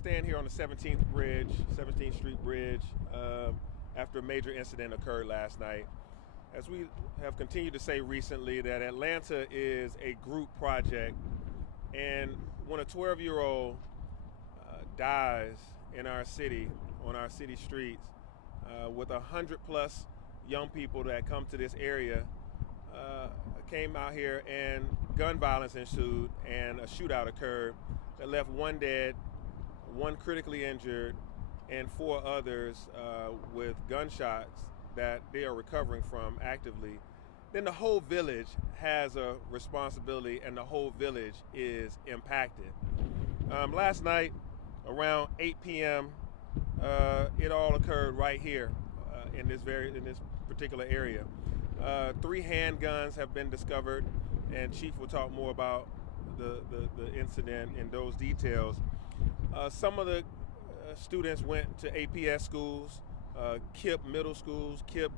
stand here on the 17th Street Bridge, after a major incident occurred last night. As we have continued to say recently, that Atlanta is a group project, and when a 12-year-old dies in our city, on our city streets, with 100+ young people that come to this area, came out here and gun violence ensued and a shootout occurred that left 1 dead, 1 critically injured, and 4 others with gunshots that they are recovering from actively. Then the whole village has a responsibility, and the whole village is impacted. Last night around 8 p.m. It all occurred right here in this particular area. 3 handguns have been discovered, and Chief will talk more about the incident and those details. Some of the students went to APS schools, KIPP middle schools, KIPP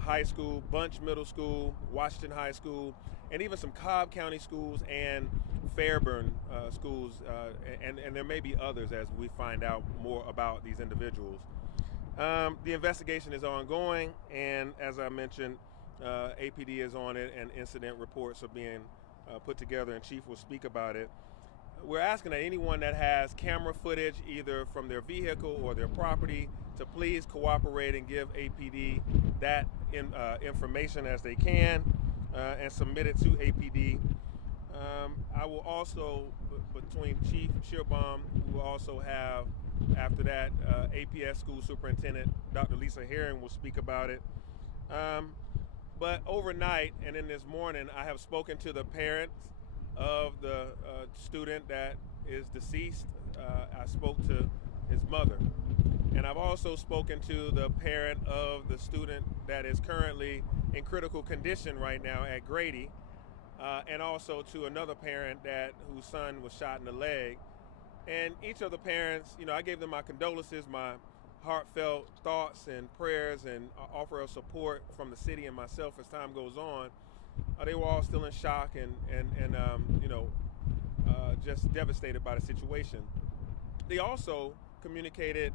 high school, Bunch Middle School, Washington High School, and even some Cobb County schools and Fairburn schools, and there may be others as we find out more about these individuals. The investigation is ongoing, and as I mentioned, APD is on it, and incident reports are being put together, and Chief will speak about it. We're asking that anyone that has camera footage, either from their vehicle or their property, to please cooperate and give APD that information as they can, and submit it to APD. I will also, between Chief Schierbaum, we will also have, after that, APS School Superintendent Dr. Lisa Herring will speak about it. But overnight and in this morning, I have spoken to the parents of the student that is deceased. I spoke to his mother. And I've also spoken to the parent of the student that is currently in critical condition right now at Grady, and also to another parent whose son was shot in the leg. And each of the parents, I gave them my condolences, my heartfelt thoughts and prayers, and offer of support from the city and myself as time goes on. They were all still in shock and just devastated by the situation. They also communicated,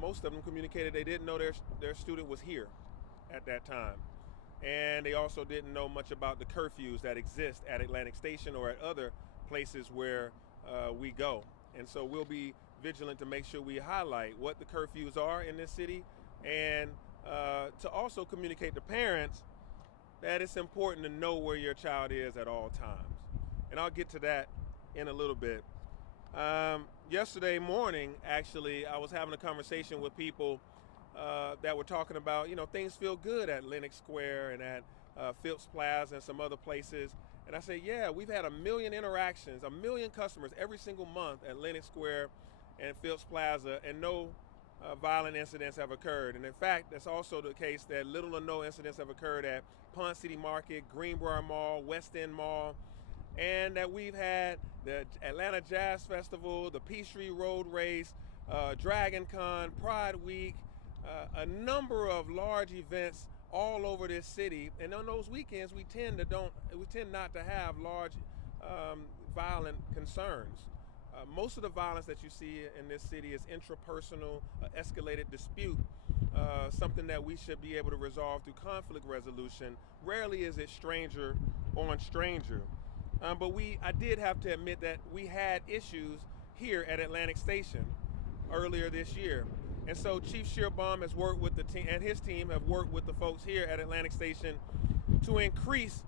most of them communicated they didn't know their student was here at that time. And they also didn't know much about the curfews that exist at Atlantic Station or at other places where we go. And so we'll be vigilant to make sure we highlight what the curfews are in this city, and to also communicate to parents that it's important to know where your child is at all times. And I'll get to that in a little bit. Yesterday morning, actually, I was having a conversation with people that were talking about, things feel good at Lenox Square and at Phipps Plaza and some other places. And I said, yeah, we've had 1 million interactions, 1 million customers every single month at Lenox Square and Phipps Plaza, and no violent incidents have occurred. And in fact, that's also the case that little or no incidents have occurred at Ponce City Market, Greenbrier Mall, West End Mall, and that we've had the Atlanta Jazz Festival, the Peachtree Road Race, Dragon Con, Pride Week, a number of large events all over this city. And on those weekends, we tend not to have large violent concerns. Most of the violence that you see in this city is intrapersonal, escalated dispute, something that we should be able to resolve through conflict resolution. Rarely is it stranger on stranger. But I did have to admit that we had issues here at Atlantic Station earlier this year. And so Chief Schierbaum has worked with the team, and his team have worked with the folks here at Atlantic Station to increase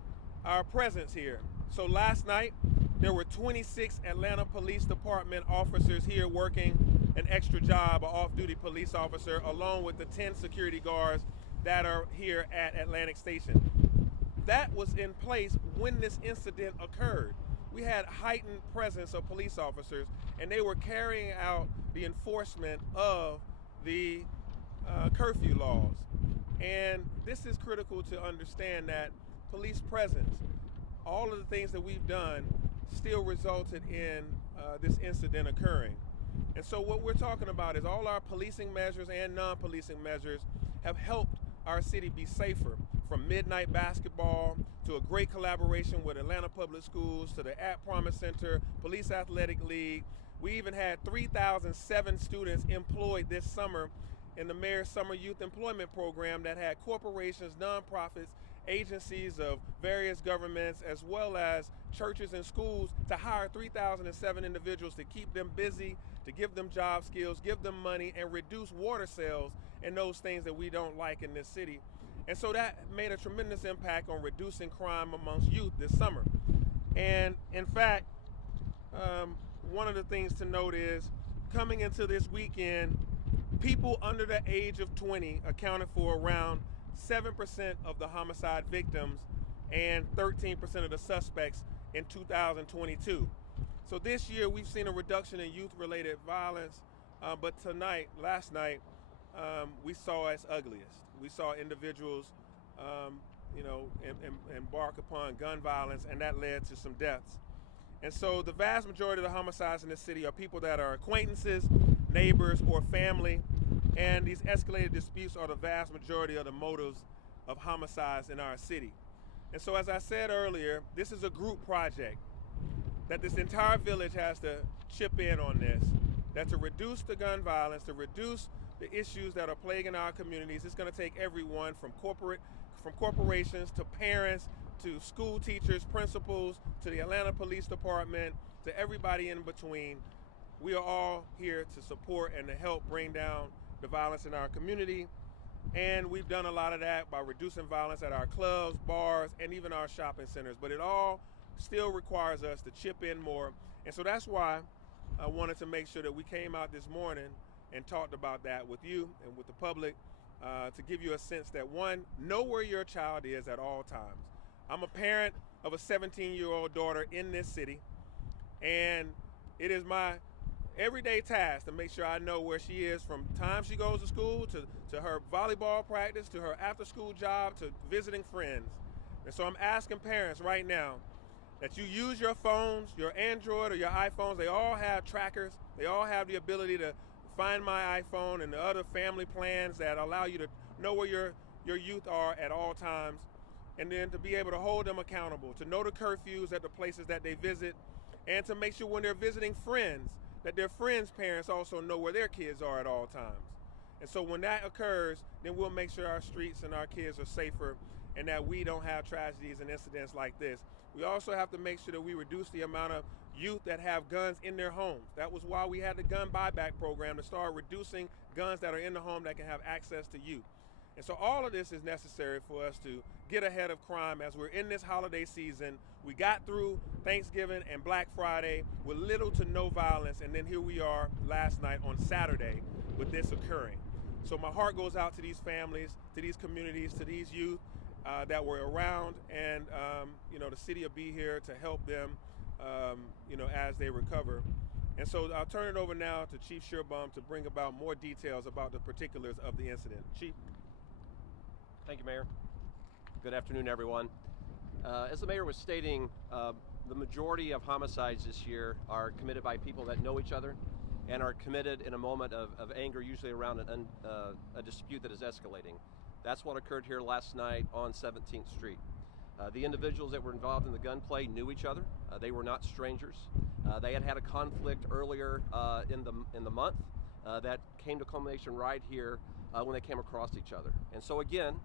our presence here. So last night, there were 26 Atlanta Police Department officers here working an extra job, an off-duty police officer, along with the 10 security guards that are here at Atlantic Station. That was in place when this incident occurred. We had heightened presence of police officers, and they were carrying out the enforcement of the curfew laws. And this is critical to understand, that police presence, all of the things that we've done, still resulted in this incident occurring. And so what we're talking about is all our policing measures and non-policing measures have helped our city be safer, from midnight basketball to a great collaboration with Atlanta Public Schools to the At Promise Center, Police Athletic League, We even had 3,007 students employed this summer in the Mayor's Summer Youth Employment Program that had corporations, nonprofits, agencies of various governments, as well as churches and schools to hire 3,007 individuals to keep them busy, to give them job skills, give them money, and reduce water sales and those things that we don't like in this city. And so that made a tremendous impact on reducing crime amongst youth this summer. And in fact, one of the things to note is coming into this weekend, people under the age of 20 accounted for around 7% of the homicide victims and 13% of the suspects in 2022. So this year we've seen a reduction in youth-related violence, but last night, we saw its ugliest. We saw individuals, embark upon gun violence, and that led to some deaths. And so the vast majority of the homicides in the city are people that are acquaintances, neighbors, or family, and these escalated disputes are the vast majority of the motives of homicides in our city. And so as I said earlier, this is a group project, that this entire village has to chip in on this, that to reduce the gun violence, to reduce the issues that are plaguing our communities, it's going to take everyone from corporations to parents to school teachers, principals, to the Atlanta Police Department, to everybody in between. We are all here to support and to help bring down the violence in our community. And we've done a lot of that by reducing violence at our clubs, bars, and even our shopping centers. But it all still requires us to chip in more. And so that's why I wanted to make sure that we came out this morning and talked about that with you and with the public, to give you a sense that, one, know where your child is at all times. I'm a parent of a 17-year-old daughter in this city, and it is my everyday task to make sure I know where she is from time she goes to school to her volleyball practice, to her after-school job, to visiting friends. And so I'm asking parents right now that you use your phones, your Android or your iPhones. They all have trackers. They all have the ability to find My iPhone and the other family plans that allow you to know where your youth are at all times, and then to be able to hold them accountable, to know the curfews at the places that they visit, and to make sure when they're visiting friends that their friends' parents also know where their kids are at all times. And so when that occurs, then we'll make sure our streets and our kids are safer and that we don't have tragedies and incidents like this. We also have to make sure that we reduce the amount of youth that have guns in their homes. That was why we had the gun buyback program, to start reducing guns that are in the home that can have access to youth. And so all of this is necessary for us to get ahead of crime as we're in this holiday season. We got through Thanksgiving and Black Friday with little to no violence, and then here we are last night on Saturday with this occurring. So my heart goes out to these families, to these communities, to these youth that were around, and the city will be here to help them as they recover. And so I'll turn it over now to Chief Schierbaum to bring about more details about the particulars of the incident. Chief. Thank you, Mayor. Good afternoon, everyone. As the mayor was stating, the majority of homicides this year are committed by people that know each other and are committed in a moment of anger, usually around a dispute that is escalating. That's what occurred here last night on 17th Street. The individuals that were involved in the gunplay knew each other. They were not strangers. They had a conflict earlier in the month that came to culmination right here when they came across each other. And so again,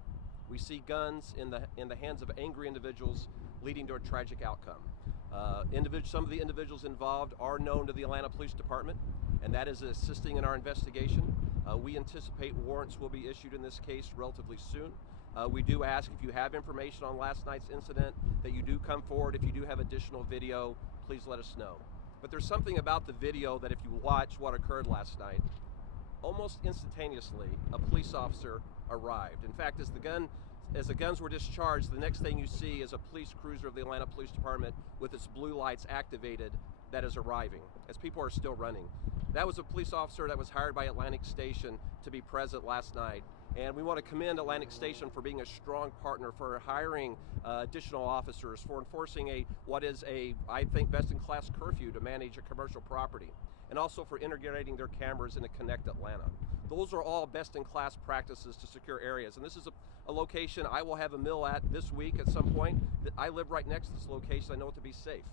we see guns in the hands of angry individuals leading to a tragic outcome. Some of the individuals involved are known to the Atlanta Police Department, and that is assisting in our investigation. We anticipate warrants will be issued in this case relatively soon. We do ask, if you have information on last night's incident, that you do come forward. If you do have additional video, please let us know. But there's something about the video that if you watch what occurred last night, almost instantaneously, a police officer arrived. In fact, as the guns were discharged, the next thing you see is a police cruiser of the Atlanta Police Department with its blue lights activated that is arriving, as people are still running. That was a police officer that was hired by Atlantic Station to be present last night. And we want to commend Atlantic Station for being a strong partner, for hiring additional officers, for enforcing what is I think, best-in-class curfew to manage a commercial property, and also for integrating their cameras into Connect Atlanta. Those are all best-in-class practices to secure areas. And this is a location I will have a meal at this week at some point. I live right next to this location. I know it to be safe.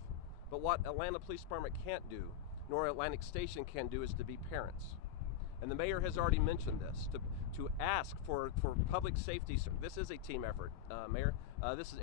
But what Atlanta Police Department can't do nor Atlantic Station can do is to be parents. And the mayor has already mentioned this, to ask for public safety. This is a team effort, Mayor.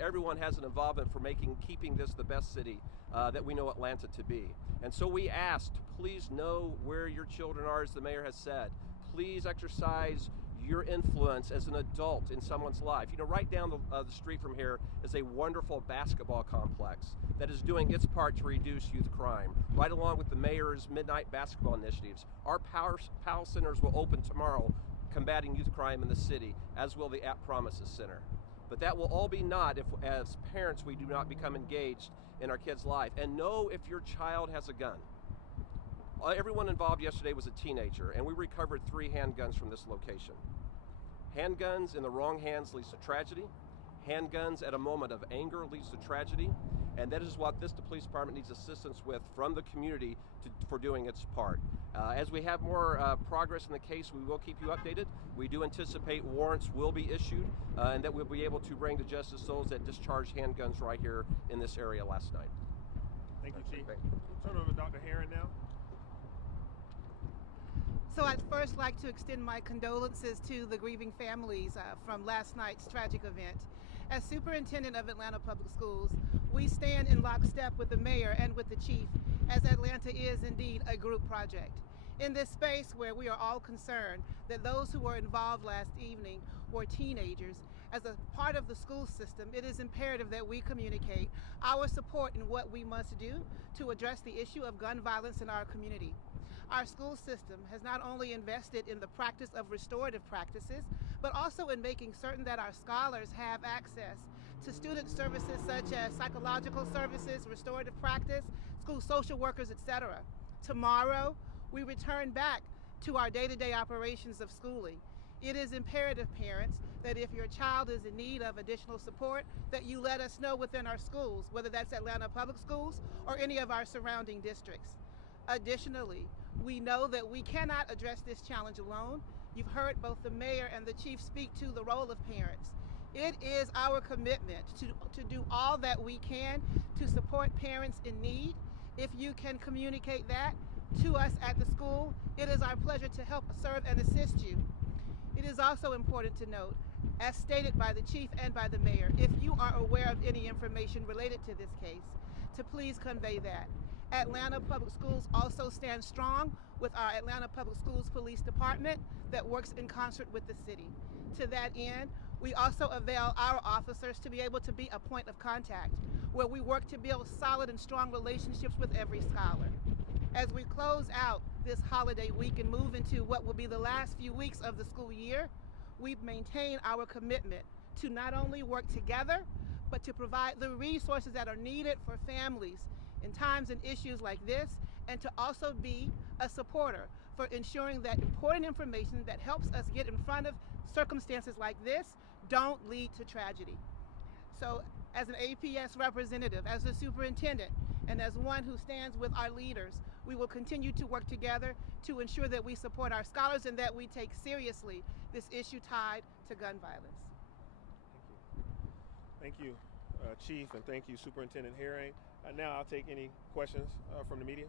Everyone has an involvement for keeping this the best city that we know Atlanta to be. And so we ask to please know where your children are, as the mayor has said. Please exercise your influence as an adult in someone's life. You know, right down the street from here is a wonderful basketball complex that is doing its part to reduce youth crime, right along with the mayor's midnight basketball initiatives. Our PAL centers will open tomorrow, combating youth crime in the city, as will the At Promises Center. But that will all be not if, as parents, we do not become engaged in our kids' life. And know if your child has a gun. Everyone involved yesterday was a teenager, and we recovered 3 handguns from this location. Handguns in the wrong hands leads to tragedy. Handguns at a moment of anger leads to tragedy. And that is what the police department needs assistance with from the community for doing its part. As we have more progress in the case, we will keep you updated. We do anticipate warrants will be issued and that we'll be able to bring to justice those that discharged handguns right here in this area last night. Thank you, Chief. Turn over to Dr. Herring now. So I'd first like to extend my condolences to the grieving families from last night's tragic event. As Superintendent of Atlanta Public Schools, we stand in lockstep with the mayor and with the chief, as Atlanta is indeed a group project. In this space where we are all concerned that those who were involved last evening were teenagers, as a part of the school system, it is imperative that we communicate our support in what we must do to address the issue of gun violence in our community. Our school system has not only invested in the practice of restorative practices, but also in making certain that our scholars have access to student services such as psychological services, restorative practice, school social workers, etc. Tomorrow, we return back to our day-to-day operations of schooling. It is imperative, parents, that if your child is in need of additional support, that you let us know within our schools, whether that's Atlanta Public Schools or any of our surrounding districts. Additionally, we know that we cannot address this challenge alone. You've heard both the mayor and the chief speak to the role of parents. It is our commitment to do all that we can to support parents in need. If you can communicate that to us at the school, it is our pleasure to help serve and assist you. It is also important to note, as stated by the chief and by the mayor, if you are aware of any information related to this case, to please convey that. Atlanta Public Schools also stands strong with our Atlanta Public Schools Police Department that works in concert with the city. To that end, we also avail our officers to be able to be a point of contact, where we work to build solid and strong relationships with every scholar. As we close out this holiday week and move into what will be the last few weeks of the school year, we maintain our commitment to not only work together, but to provide the resources that are needed for families in times and issues like this, and to also be a supporter for ensuring that important information that helps us get in front of circumstances like this don't lead to tragedy. So as an APS representative, as a superintendent, and as one who stands with our leaders, we will continue to work together to ensure that we support our scholars and that we take seriously this issue tied to gun violence. Thank you, Chief, and thank you, Superintendent Herring. Now I'll take any questions from the media.